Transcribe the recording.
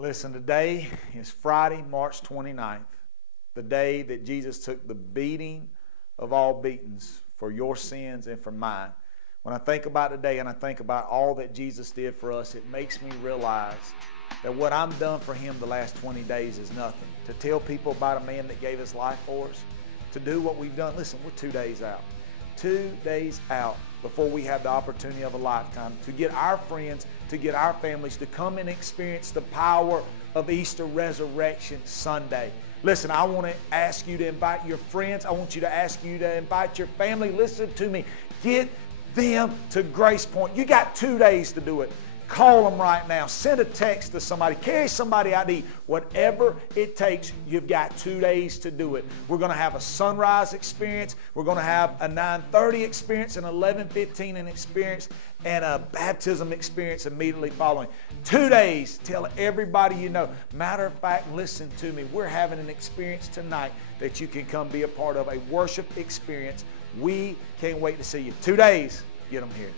Listen, today is Friday, March 29th, the day that Jesus took the beating of all beatings for your sins and for mine. When I think about today and I think about all that Jesus did for us, it makes me realize that what I'm done for Him the last 20 days is nothing. To tell people about a man that gave His life for us, to do what we've done. Listen, we're 2 days out. 2 days out before we have the opportunity of a lifetime to get our friends, to get our families to come and experience the power of Easter Resurrection Sunday. Listen, I want to ask you to invite your friends. I want you to ask you to invite your family. Listen to me. Get them to Grace Point. You got 2 days to do it. Call them right now. Send a text to somebody. Carry somebody out to eat. Whatever it takes, you've got 2 days to do it. We're going to have a sunrise experience. We're going to have a 9:30 experience, an 11:15 an experience, and a baptism experience immediately following. 2 days. Tell everybody you know. Matter of fact, listen to me. We're having an experience tonight that you can come be a part of, a worship experience. We can't wait to see you. 2 days. Get them here.